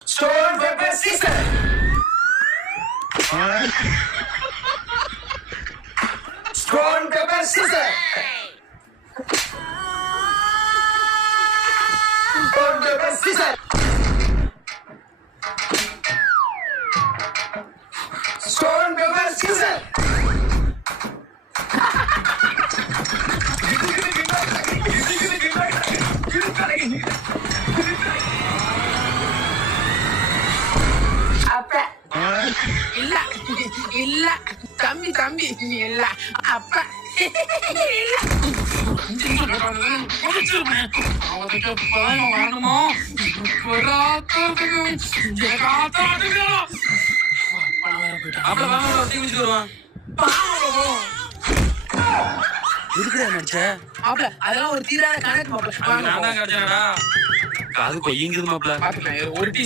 Stone paper scissors. Stone paper scissors. Stone paper scissors. Stone paper scissors. இல்ல இல்ல தம்பி தம்பி இல்ல அப்ப அதெல்லாம் ஒரு தீரான கணக்கு காது கொய்யுங்குது மாப்ள. ஒரு டீ